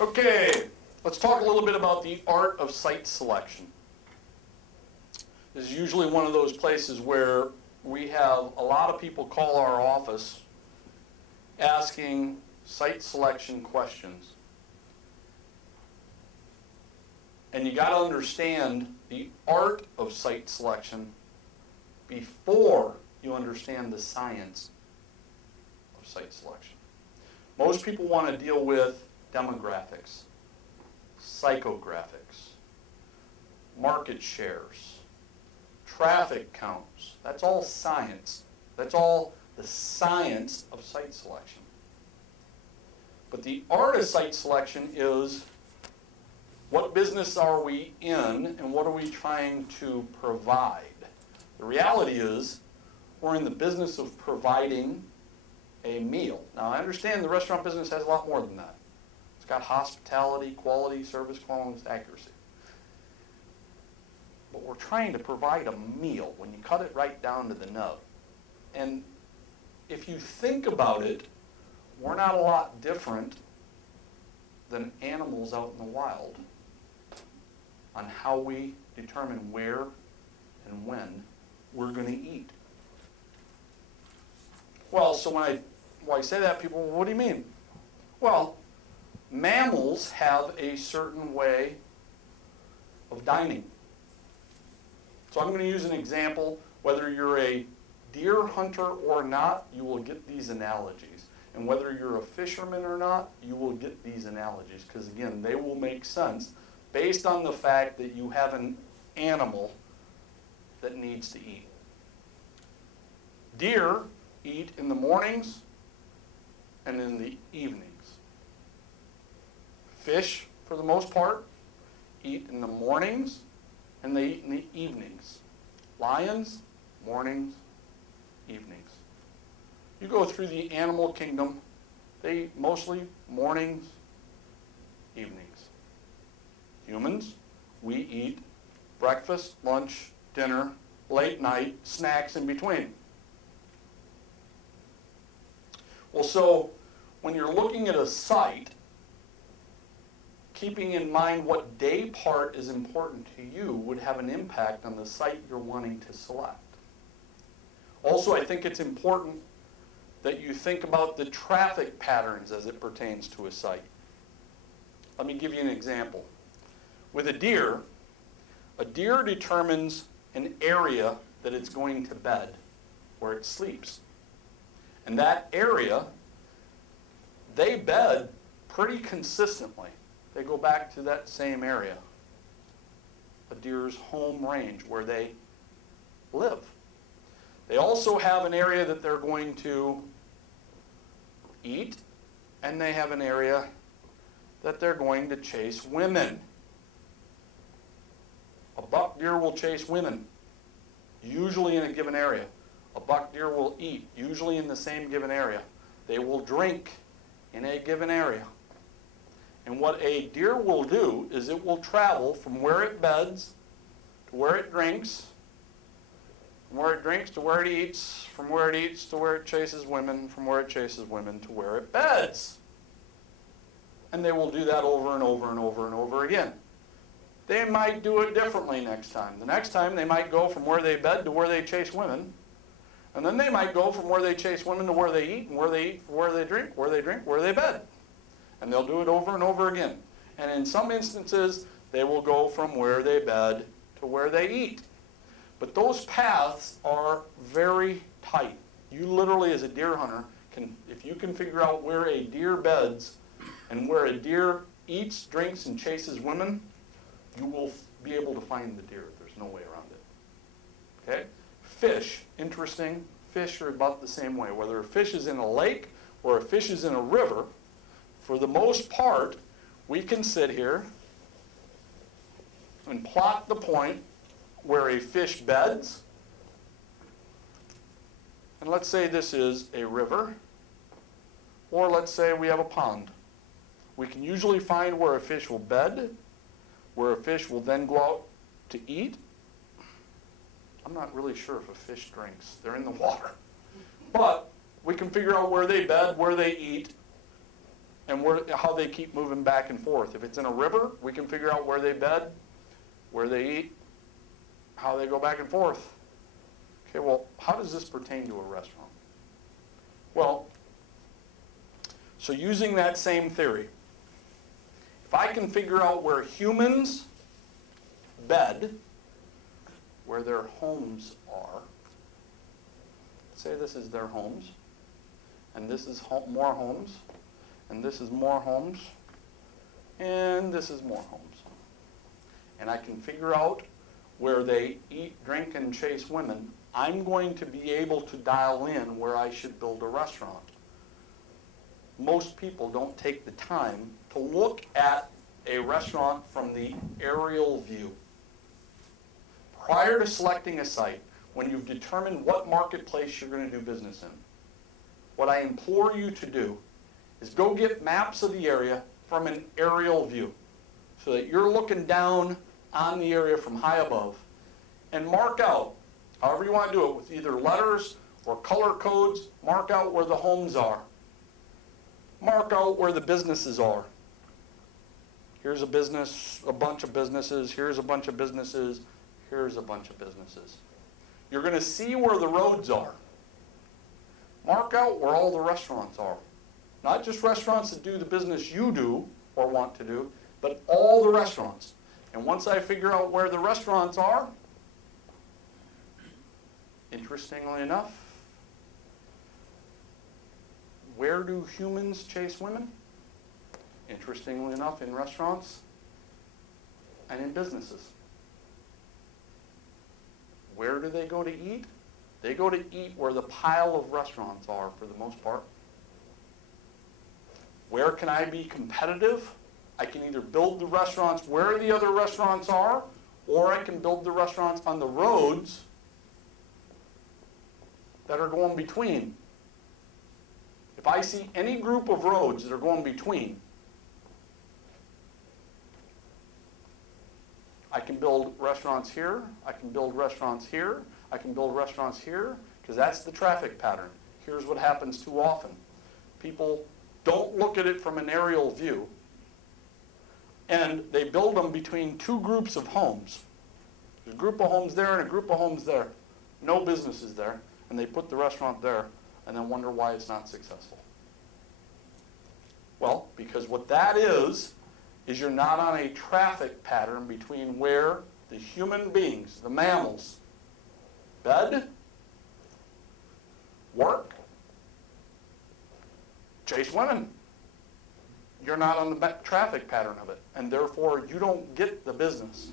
Okay, let's talk a little bit about the art of site selection. This is usually one of those places where we have a lot of people call our office asking site selection questions. And you got to understand the art of site selection before you understand the science of site selection. Most people want to deal with demographics, psychographics, market shares, traffic counts. That's all science. That's all the science of site selection. But the art of site selection is what business are we in and what are we trying to provide? The reality is we're in the business of providing a meal. Now I understand the restaurant business has a lot more than that. It's got hospitality, quality, service, quality, accuracy. But we're trying to provide a meal when you cut it right down to the nub. And if you think about it, we're not a lot different than animals out in the wild on how we determine where and when we're going to eat. Well, so when I say that, people, well, what do you mean? Well, mammals have a certain way of dining. So I'm going to use an example. Whether you're a deer hunter or not, you will get these analogies. And whether you're a fisherman or not, you will get these analogies. Because again, they will make sense based on the fact that you have an animal that needs to eat. Deer eat in the mornings and in the evenings. Fish, for the most part, eat in the mornings and they eat in the evenings. Lions, mornings, evenings. You go through the animal kingdom, they eat mostly mornings, evenings. Humans, we eat breakfast, lunch, dinner, late night, snacks in between. Well, so when you're looking at a site, keeping in mind what day part is important to you would have an impact on the site you're wanting to select. Also, I think it's important that you think about the traffic patterns as it pertains to a site. Let me give you an example. With a deer determines an area that it's going to bed, where it sleeps. And that area, they bed pretty consistently. They go back to that same area, a deer's home range where they live. They also have an area that they're going to eat, and they have an area that they're going to chase women. A buck deer will chase women, usually in a given area. A buck deer will eat, usually in the same given area. They will drink in a given area. And what a deer will do is it will travel from where it beds to where it drinks, from where it drinks to where it eats, from where it eats to where it chases women, from where it chases women to where it beds. And they will do that over and over and over and over again. They might do it differently next time. The next time they might go from where they bed to where they chase women. And then they might go from where they chase women to where they eat, and where they eat, where they drink, where they drink, where they bed. And they'll do it over and over again. And in some instances, they will go from where they bed to where they eat. But those paths are very tight. You literally, as a deer hunter, if you can figure out where a deer beds and where a deer eats, drinks, and chases women, you will be able to find the deer. There's no way around it. Okay? Fish, interesting. Fish are about the same way. Whether a fish is in a lake or a fish is in a river, for the most part, we can sit here and plot the point where a fish beds. And let's say this is a river, or let's say we have a pond. We can usually find where a fish will bed, where a fish will then go out to eat. I'm not really sure if a fish drinks. They're in the water. But we can figure out where they bed, where they eat, and how they keep moving back and forth. If it's in a river, we can figure out where they bed, where they eat, how they go back and forth. Okay, well, how does this pertain to a restaurant? Well, so using that same theory, if I can figure out where humans bed, where their homes are, say this is their homes, and this is more homes, and this is more homes, and this is more homes. And I can figure out where they eat, drink, and chase women, I'm going to be able to dial in where I should build a restaurant. Most people don't take the time to look at a restaurant from the aerial view. Prior to selecting a site, when you've determined what marketplace you're going to do business in, what I implore you to do is go get maps of the area from an aerial view so that you're looking down on the area from high above and mark out, however you want to do it, with either letters or color codes, mark out where the homes are. Mark out where the businesses are. Here's a business, a bunch of businesses, here's a bunch of businesses, here's a bunch of businesses. You're going to see where the roads are. Mark out where all the restaurants are. Not just restaurants that do the business you do or want to do, but all the restaurants. And once I figure out where the restaurants are, interestingly enough, where do humans chase women? Interestingly enough, in restaurants and in businesses. Where do they go to eat? They go to eat where the pile of restaurants are, for the most part. Where can I be competitive? I can either build the restaurants where the other restaurants are, or I can build the restaurants on the roads that are going between. If I see any group of roads that are going between, I can build restaurants here, I can build restaurants here, I can build restaurants here, because that's the traffic pattern. Here's what happens too often. People don't look at it from an aerial view, and they build them between two groups of homes. There's a group of homes there and a group of homes there. No businesses there, and they put the restaurant there and then wonder why it's not successful. Well, because what that is you're not on a traffic pattern between where the human beings, the mammals, bed, work, chase women. You're not on the traffic pattern of it, and therefore you don't get the business.